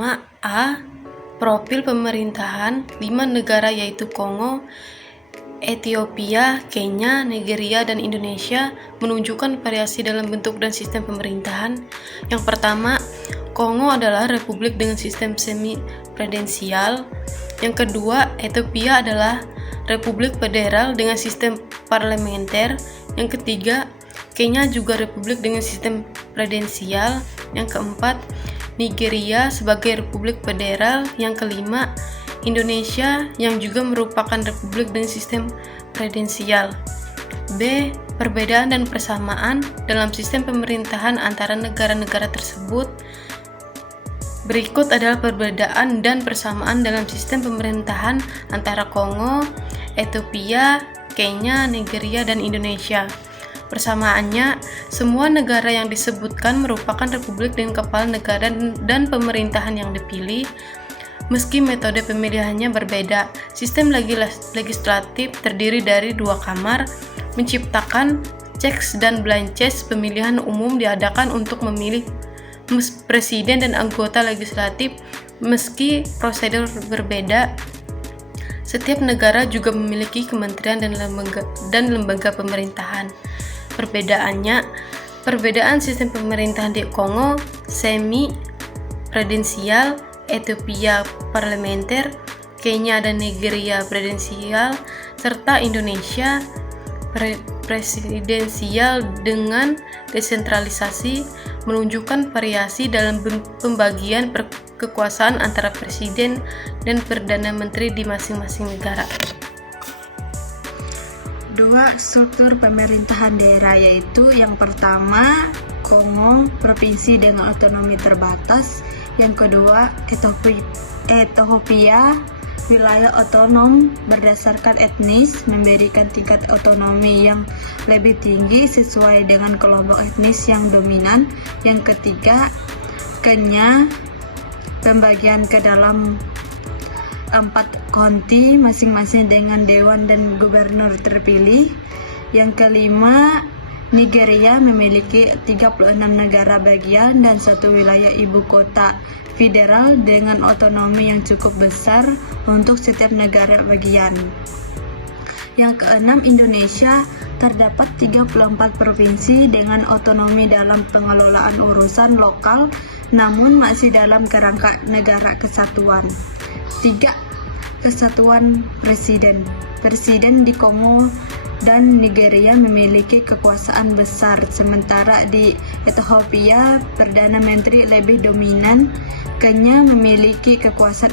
pertama, A. Profil pemerintahan 5 negara yaitu Kongo, Ethiopia, Kenya, Nigeria, dan Indonesia menunjukkan variasi dalam bentuk dan sistem pemerintahan. Yang pertama, Kongo adalah republik dengan sistem semi-presidensial. Yang kedua, Ethiopia adalah republik federal dengan sistem parlementer. Yang ketiga, Kenya juga republik dengan sistem presidensial. Yang keempat, Nigeria sebagai republik federal. Yang kelima, Indonesia yang juga merupakan republik dengan sistem presidensial. B. Perbedaan dan persamaan dalam sistem pemerintahan antara negara-negara tersebut. Berikut adalah perbedaan dan persamaan dalam sistem pemerintahan antara Kongo, Ethiopia, Kenya, Nigeria, dan Indonesia. Persamaannya, semua negara yang disebutkan merupakan republik dengan kepala negara dan pemerintahan yang dipilih. Meski metode pemilihannya berbeda, sistem legislatif terdiri dari 2 kamar, menciptakan checks dan balances. Pemilihan umum diadakan untuk memilih presiden dan anggota legislatif. Meski prosedur berbeda, setiap negara juga memiliki kementerian dan lembaga pemerintahan. Perbedaan sistem pemerintahan di Kongo semi-presidensial, Ethiopia parlementer, Kenya dan Nigeria presidensial, serta Indonesia presidensial dengan desentralisasi menunjukkan variasi dalam pembagian kekuasaan antara presiden dan perdana menteri di masing-masing negara. 2. Struktur pemerintahan daerah, yaitu yang pertama Kongo, provinsi dengan otonomi terbatas. Yang kedua, Ethiopia, wilayah otonom berdasarkan etnis, memberikan tingkat otonomi yang lebih tinggi sesuai dengan kelompok etnis yang dominan. Yang ketiga, Kenya, pembagian ke dalam 4 county masing-masing dengan dewan dan gubernur terpilih. Yang kelima, Nigeria memiliki 36 negara bagian dan 1 wilayah ibu kota federal dengan otonomi yang cukup besar untuk setiap negara bagian. Yang keenam, Indonesia terdapat 34 provinsi dengan otonomi dalam pengelolaan urusan lokal namun masih dalam kerangka negara kesatuan. 3. Kesatuan presiden. Presiden di Kongo dan Nigeria memiliki kekuasaan besar, sementara di Ethiopia Perdana Menteri lebih dominan. Kenya memiliki kekuasaan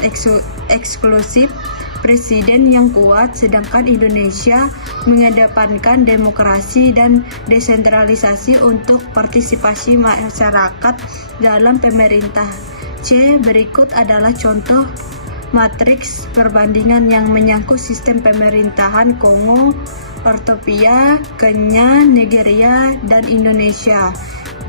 eksklusif presiden yang kuat, sedangkan Indonesia mengedepankan demokrasi dan desentralisasi untuk partisipasi masyarakat dalam pemerintah. C. Berikut adalah contoh matriks perbandingan yang menyangkut sistem pemerintahan Kongo, Ethiopia, Kenya, Nigeria, dan Indonesia.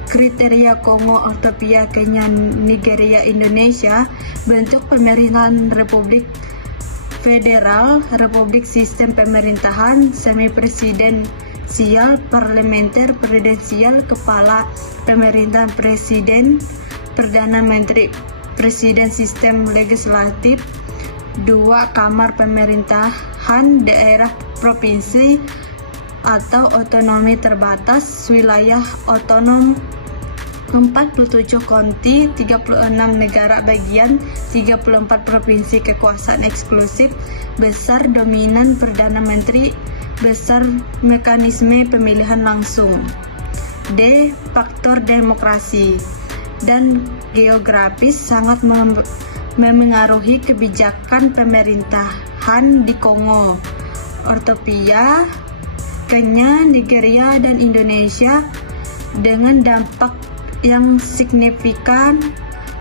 Kriteria Kongo, Ethiopia, Kenya, Nigeria, Indonesia. Bentuk pemerintahan republik federal, republik sistem pemerintahan semi-presidensial, parlementer, presidensial, kepala pemerintahan presiden, perdana menteri, presiden sistem legislatif. 2. Kamar pemerintahan daerah provinsi atau otonomi terbatas, wilayah otonom 47 county, 36 negara bagian, 34 provinsi, kekuasaan eksklusif, besar dominan perdana menteri, besar mekanisme pemilihan langsung. D. Faktor demokrasi dan geografis sangat memengaruhi kebijakan pemerintahan di Kongo, Ethiopia, Kenya, Nigeria, dan Indonesia dengan dampak yang signifikan.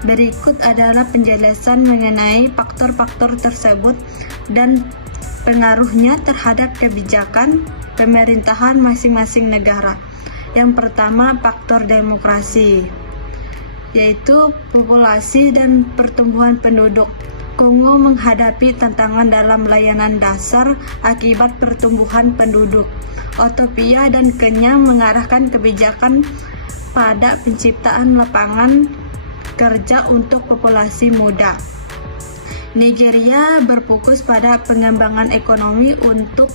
Berikut adalah penjelasan mengenai faktor-faktor tersebut dan pengaruhnya terhadap kebijakan pemerintahan masing-masing negara. Yang pertama, faktor demokrasi, yaitu populasi dan pertumbuhan penduduk. Kongo menghadapi tantangan dalam layanan dasar akibat pertumbuhan penduduk. Ethiopia dan Kenya mengarahkan kebijakan pada penciptaan lapangan kerja untuk populasi muda. Nigeria berfokus pada pengembangan ekonomi untuk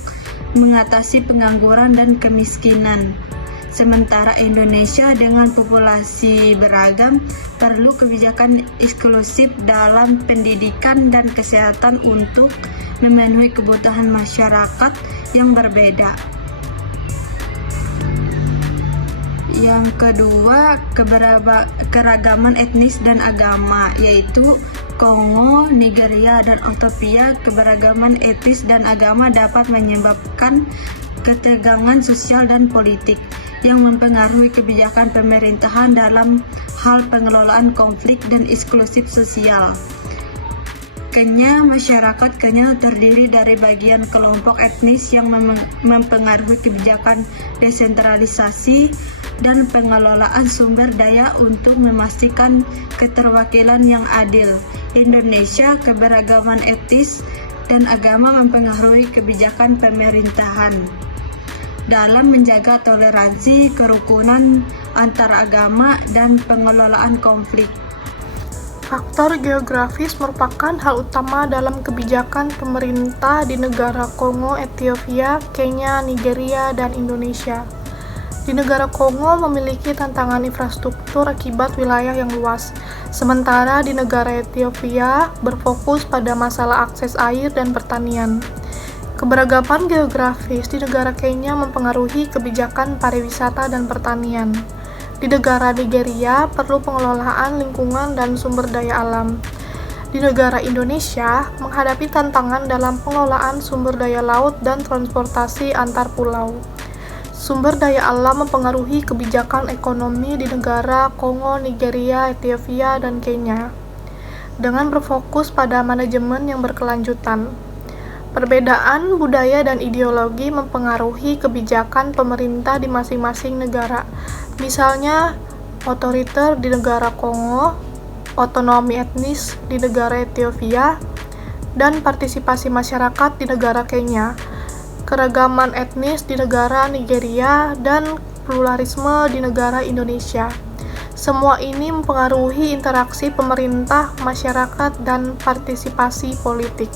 mengatasi pengangguran dan kemiskinan. Sementara Indonesia dengan populasi beragam perlu kebijakan eksklusif dalam pendidikan dan kesehatan untuk memenuhi kebutuhan masyarakat yang berbeda. Yang kedua, keragaman etnis dan agama, yaitu Kongo, Nigeria, dan Ethiopia. Keberagaman etnis dan agama dapat menyebabkan ketegangan sosial dan politik yang mempengaruhi kebijakan pemerintahan dalam hal pengelolaan konflik dan eksklusif sosial. Masyarakat Kenya terdiri dari bagian kelompok etnis yang mempengaruhi kebijakan desentralisasi dan pengelolaan sumber daya untuk memastikan keterwakilan yang adil. Indonesia, keberagaman etnis dan agama mempengaruhi kebijakan pemerintahan dalam menjaga toleransi, kerukunan antar agama, dan pengelolaan konflik. Faktor geografis merupakan hal utama dalam kebijakan pemerintah di negara Kongo, Ethiopia, Kenya, Nigeria, dan Indonesia. Di negara Kongo memiliki tantangan infrastruktur akibat wilayah yang luas, sementara di negara Ethiopia berfokus pada masalah akses air dan pertanian. Keberagaman geografis di negara Kenya mempengaruhi kebijakan pariwisata dan pertanian. Di negara Nigeria perlu pengelolaan lingkungan dan sumber daya alam. Di negara Indonesia menghadapi tantangan dalam pengelolaan sumber daya laut dan transportasi antar pulau. Sumber daya alam mempengaruhi kebijakan ekonomi di negara Kongo, Nigeria, Ethiopia, dan Kenya, dengan berfokus pada manajemen yang berkelanjutan. Perbedaan budaya dan ideologi mempengaruhi kebijakan pemerintah di masing-masing negara. Misalnya, otoriter di negara Kongo, otonomi etnis di negara Ethiopia, dan partisipasi masyarakat di negara Kenya, keragaman etnis di negara Nigeria, dan pluralisme di negara Indonesia. Semua ini mempengaruhi interaksi pemerintah, masyarakat, dan partisipasi politik.